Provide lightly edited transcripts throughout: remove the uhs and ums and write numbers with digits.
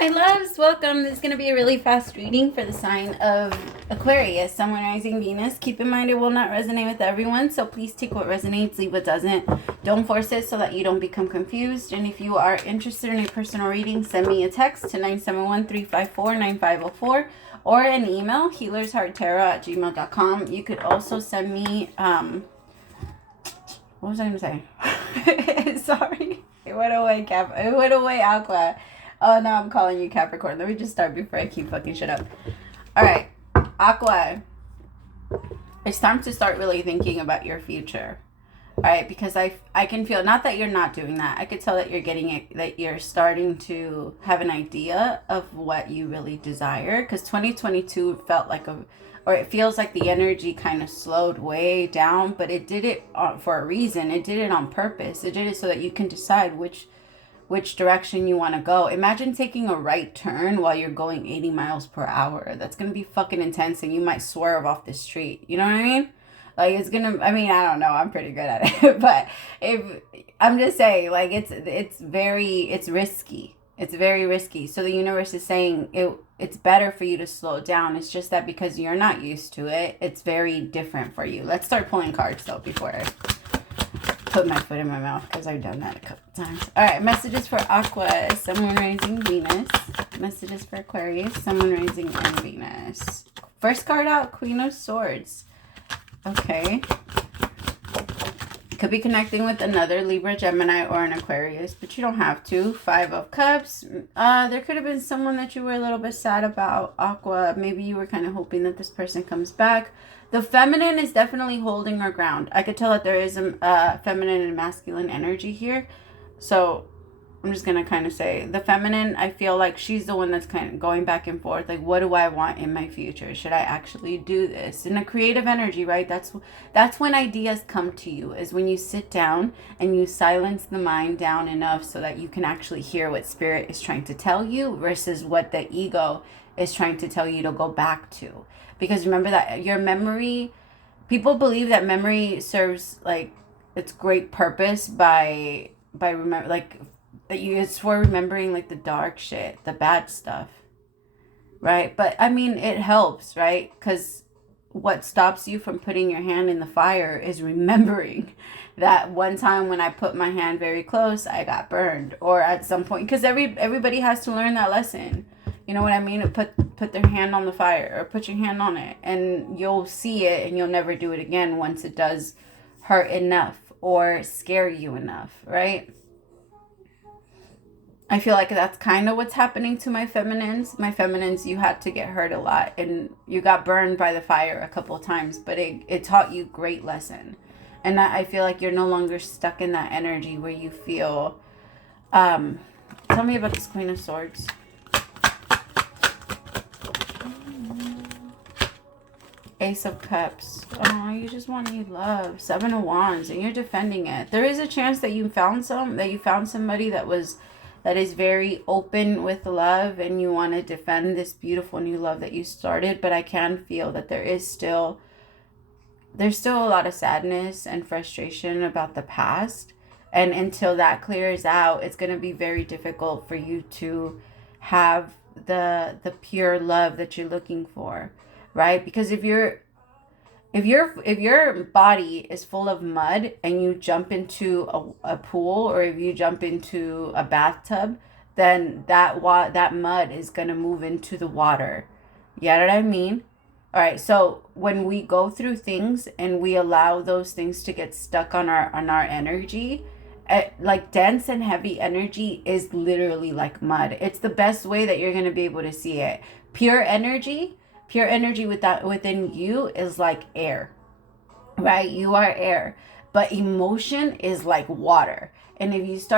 my loves, welcome. This is going to be a really fast reading for the sign of Aquarius, Sun, Moon, Rising, Venus. Keep in mind it will not resonate with everyone, so please take what resonates, leave what doesn't. Don't force it so that you don't become confused. And if you are interested in a personal reading, send me a text to 971-354-9504 or an email, HealersHeartTarot@gmail.com. You could also send me, what was I going to say? Sorry. It went away, It went away, Aqua. Oh, no, I'm calling you Capricorn. Let me just start before I keep fucking shit up. All right, Aqua. It's time to start really thinking about your future. All right, because I can feel, not that you're not doing that. I could tell that you're getting it, that you're starting to have an idea of what you really desire. Because 2022 felt like it feels like the energy kind of slowed way down, but it did it for a reason. It did it on purpose. It did it so that you can decide which direction you want to go. Imagine taking a right turn while you're going 80 miles per hour. That's going to be fucking intense, and you might swerve off the street. You know what I mean? Like, it's going to, I mean, I don't know. I'm pretty good at it. But I'm just saying, like, it's risky. It's very risky. So the universe is saying it's better for you to slow down. It's just that because you're not used to it, it's very different for you. Let's start pulling cards, though, before I put my foot in my mouth, because I've done that a couple times. All right, messages for Aqua, Sun, Moon, Rising, Venus. Messages for Aquarius, Sun, Moon, Rising, and Venus. First card out, Queen of Swords. Okay. Could be connecting with another Libra, Gemini, or an Aquarius, but you don't have to. Five of Cups. There could have been someone that you were a little bit sad about, Aqua. Maybe you were kind of hoping that this person comes back. The feminine is definitely holding her ground. I could tell that there is a feminine and masculine energy here. So I'm just going to kind of say the feminine, I feel like she's the one that's kind of going back and forth. Like, what do I want in my future? Should I actually do this? In a creative energy, right? That's when ideas come to you, is when you sit down and you silence the mind down enough so that you can actually hear what spirit is trying to tell you versus what the ego is trying to tell you to go back to. Because remember that your memory, people believe that memory serves like its great purpose by remember, like, that it's for remembering like the dark shit, the bad stuff, right? But I mean, it helps, right? Because what stops you from putting your hand in the fire is remembering that one time when I put my hand very close, I got burned, or at some point, because everybody has to learn that lesson. You know what I mean? Put their hand on the fire, or put your hand on it, and you'll see it, and you'll never do it again once it does hurt enough or scare you enough, right? I feel like that's kind of what's happening to my feminines. My feminines, you had to get hurt a lot, and you got burned by the fire a couple of times, but it taught you great lesson. And I feel like you're no longer stuck in that energy where you feel, tell me about this Queen of Swords. Ace of Cups. Oh, you just want new love. Seven of Wands, and you're defending it. There is a chance that you found somebody that is very open with love, and you want to defend this beautiful new love that you started. But I can feel that there's still a lot of sadness and frustration about the past. And until that clears out, it's going to be very difficult for you to have the pure love that you're looking for. Right? Because if your body is full of mud and you jump into a pool, or if you jump into a bathtub, then that mud is going to move into the water. You know what I mean? All right. So when we go through things and we allow those things to get stuck on our energy, like dense and heavy energy is literally like mud. It's the best way that you're going to be able to see it. Pure energy within you is like air, right? You are air, but emotion is like water. And if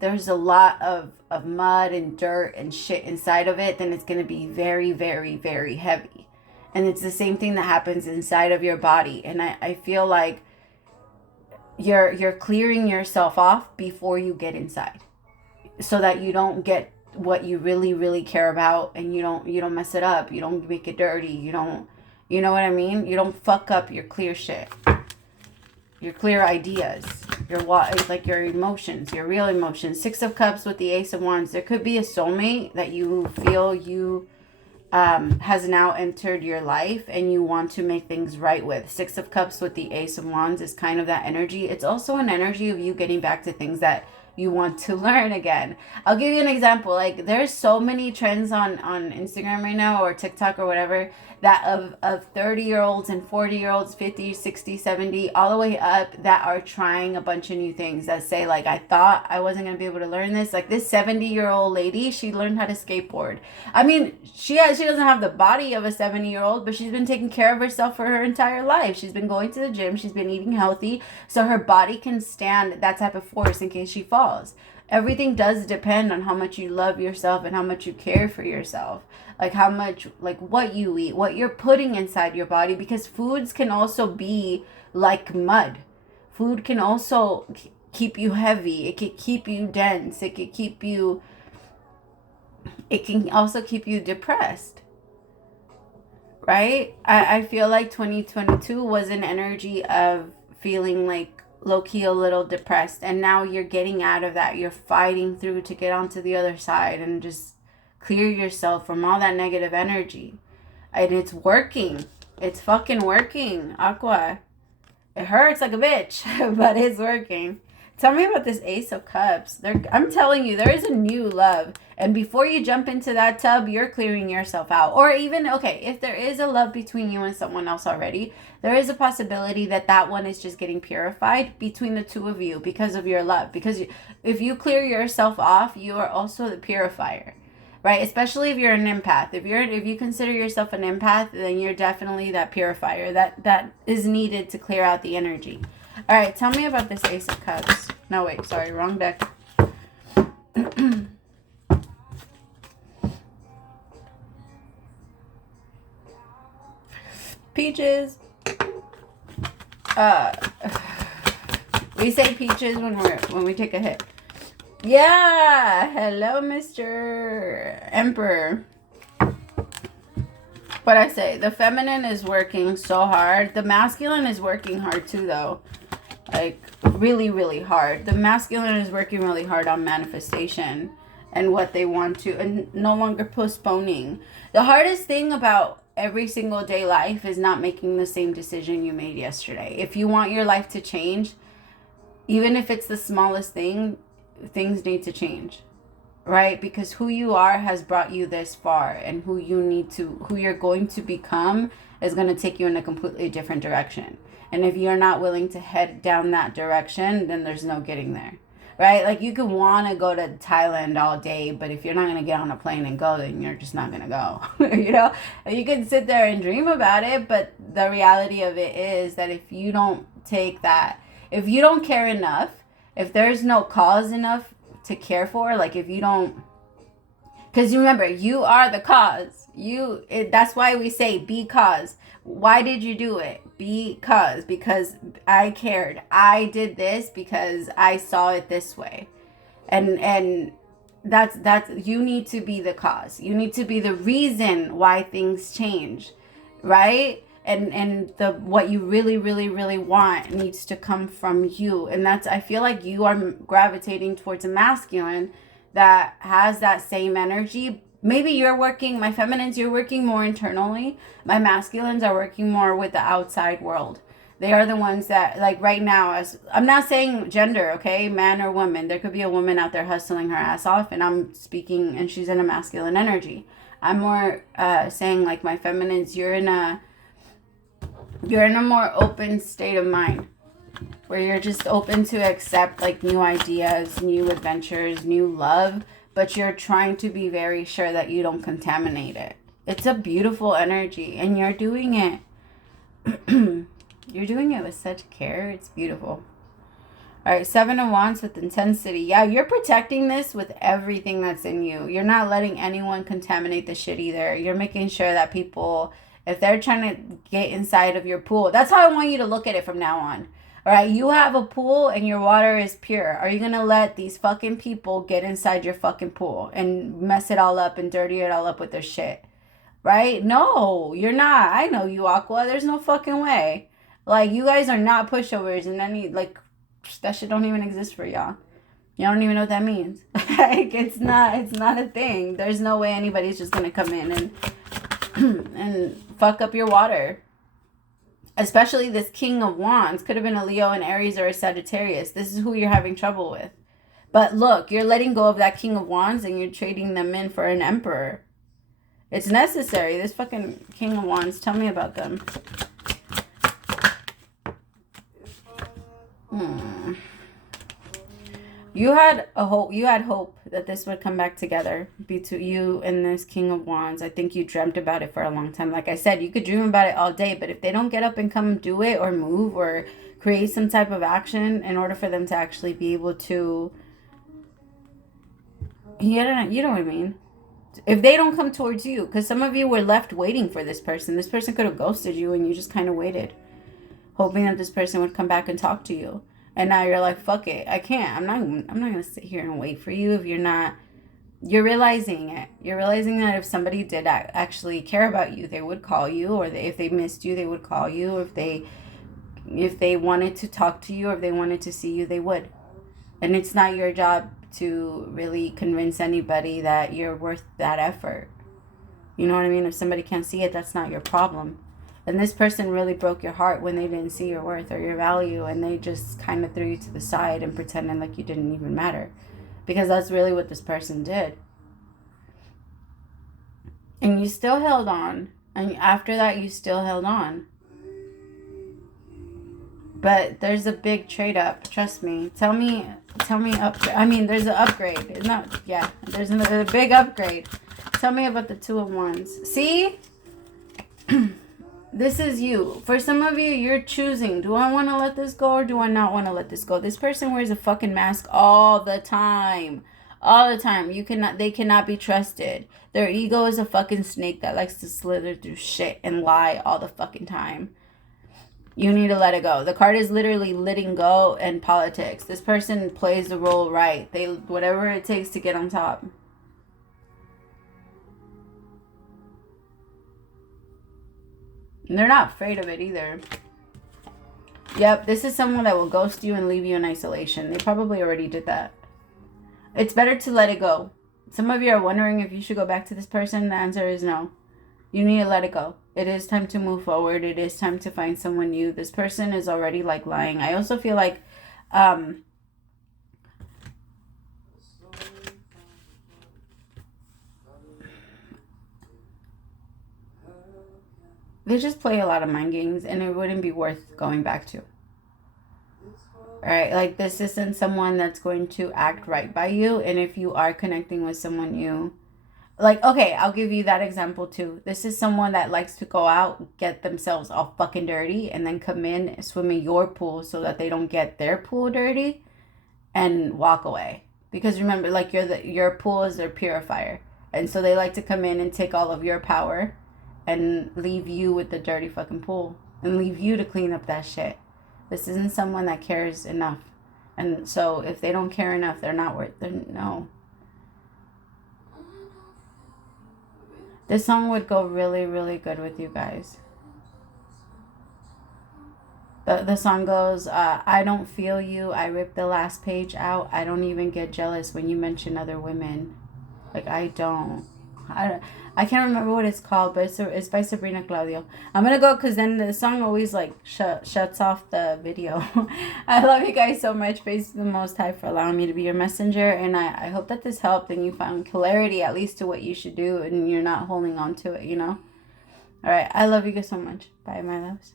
there's a lot of mud and dirt and shit inside of it, then it's going to be very, very, very heavy. And it's the same thing that happens inside of your body. And I feel like you're clearing yourself off before you get inside, so that you don't get what you really, really care about, and you don't mess it up, you don't make it dirty, you know what I mean? You don't fuck up your clear shit, your clear ideas. like your emotions, your real emotions. Six of Cups with the Ace of Wands. There could be a soulmate that you feel has now entered your life and you want to make things right with. Six of Cups with the Ace of Wands is kind of that energy. It's also an energy of you getting back to things that you want to learn again. I'll give you an example. Like, there's so many trends on Instagram right now, or TikTok or whatever, that of 30-year-olds and 40-year-olds, 50, 60, 70, all the way up, that are trying a bunch of new things, that say, like, I thought I wasn't going to be able to learn this. Like, this 70-year-old lady, she learned how to skateboard. I mean, she doesn't have the body of a 70-year-old, but she's been taking care of herself for her entire life. She's been going to the gym. She's been eating healthy, so her body can stand that type of force in case she falls. Everything does depend on how much you love yourself and how much you care for yourself. Like, how much, like, what you eat, what you're putting inside your body, because foods can also be like mud. Food can also keep you heavy. It can keep you dense. It can also keep you depressed, right? I feel like 2022 was an energy of feeling like low-key a little depressed, and now you're getting out of that. You're fighting through to get onto the other side and just clear yourself from all that negative energy. And it's working. It's fucking working, Aqua. It hurts like a bitch, but it's working. Tell me about this Ace of Cups. I'm telling you, there is a new love. And before you jump into that tub, you're clearing yourself out. Or even, okay, if there is a love between you and someone else already, there is a possibility that that one is just getting purified between the two of you because of your love. Because if you clear yourself off, you are also the purifier, right? Especially if you're an empath. If you consider yourself an empath, then you're definitely that purifier that is needed to clear out the energy. All right, tell me about this Ace of Cups. No, wait, sorry, wrong deck. Peaches. We say peaches when we take a hit. Yeah, hello, Mr. Emperor. What I say, the feminine is working so hard. The masculine is working hard too, though. Like, really, really hard. The masculine is working really hard on manifestation and what they want to, and no longer postponing. The hardest thing about every single day life is not making the same decision you made yesterday. If you want your life to change, even if it's the smallest thing, things need to change, right? Because who you are has brought you this far, and who you're going to become is going to take you in a completely different direction. And if you're not willing to head down that direction, then there's no getting there, right? Like, you could want to go to Thailand all day, but if you're not going to get on a plane and go, then you're just not going to go. You know, you can sit there and dream about it, but the reality of it is that if you don't take that, if you don't care enough, if there's no cause enough to care for, like, if you don't, because you remember, you are the cause. That's why we say be cause. Why did you do it? Because I cared. I did this because I saw it this way. And that's you need to be the cause. You need to be the reason why things change, right? And what you really, really, really want needs to come from you. And I feel like you are gravitating towards a masculine that has that same energy. Maybe my feminines, you're working more internally. My masculines are working more with the outside world. They are the ones that, like, right now, I'm not saying gender, okay, man or woman. There could be a woman out there hustling her ass off, and I'm speaking, and she's in a masculine energy. I'm more saying, like, my feminines, you're in a more open state of mind, where you're just open to accept, like, new ideas, new adventures, new love, but you're trying to be very sure that you don't contaminate it. It's a beautiful energy, and you're doing it. You're doing it with such care. It's beautiful. All right, Seven of Wands with intensity. Yeah, you're protecting this with everything that's in you. You're not letting anyone contaminate the shit either. You're making sure that people, if they're trying to get inside of your pool, that's how I want you to look at it from now on. All right, you have a pool and your water is pure. Are you going to let these fucking people get inside your fucking pool and mess it all up and dirty it all up with their shit? Right? No, you're not. I know you, Aqua. There's no fucking way. Like, you guys are not pushovers in any, like, that shit don't even exist for y'all. Y'all don't even know what that means. Like, it's not a thing. There's no way anybody's just gonna come in and fuck up your water. Especially this King of Wands. Could have been a Leo, an Aries, or a Sagittarius. This is who you're having trouble with. But look, you're letting go of that King of Wands and you're trading them in for an Emperor. It's necessary. This fucking King of Wands. Tell me about them. You had hope that this would come back together between you and this King of Wands. I think you dreamt about it for a long time. Like I said, you could dream about it all day, but if they don't get up and come do it or move or create some type of action in order for them to actually be able to, you know what I mean? If they don't come towards you, because some of you were left waiting for this person. This person could have ghosted you and you just kind of waited, hoping that this person would come back and talk to you. And now you're like, fuck it, I can't. I'm not going to sit here and wait for you if you're not. You're realizing it. You're realizing that if somebody did actually care about you, they would call you. Or if they missed you, they would call you. Or if they wanted to talk to you, or if they wanted to see you, they would. And it's not your job to really convince anybody that you're worth that effort. You know what I mean? If somebody can't see it, that's not your problem. And this person really broke your heart when they didn't see your worth or your value, and they just kind of threw you to the side and pretended like you didn't even matter. Because that's really what this person did. And you still held on. And after that, you still held on. But there's a big trade up. Trust me. Tell me upgrade. I mean, there's an upgrade. There's a big upgrade. Tell me about the Two of Wands. See? This is you. For some of you, you're choosing. Do I want to let this go or do I not want to let this go? This person wears a fucking mask all the time. All the time. They cannot be trusted. Their ego is a fucking snake that likes to slither through shit and lie all the fucking time. You need to let it go. The card is literally letting go in politics. This person plays the role right. Whatever it takes to get on top. And they're not afraid of it either. Yep, this is someone that will ghost you and leave you in isolation. They probably already did that. It's better to let it go. Some of you are wondering if you should go back to this person. The answer is no. You need to let it go. It is time to move forward. It is time to find someone new. This person is already like lying. I also feel like they just play a lot of mind games and it wouldn't be worth going back to. Alright, like this isn't someone that's going to act right by you. And if you are connecting with someone new, like, okay, I'll give you that example too. This is someone that likes to go out, get themselves all fucking dirty, and then come in, swim in your pool so that they don't get their pool dirty and walk away. Because remember, like, your pool is their purifier. And so they like to come in and take all of your power and leave you with the dirty fucking pool and leave you to clean up that shit. This isn't someone that cares enough. And so if they don't care enough, they're not worth it. No. This song would go really, really good with you guys. The song goes, I don't feel you. I ripped the last page out. I don't even get jealous when you mention other women. Like, I don't. I can't remember what it's called, but it's by Sabrina Claudio. I'm going to go because then the song always, like, shuts off the video. I love you guys so much. Praise the Most High for allowing me to be your messenger. And I hope that this helped and you found clarity, at least to what you should do. And you're not holding on to it, you know? All right. I love you guys so much. Bye, my loves.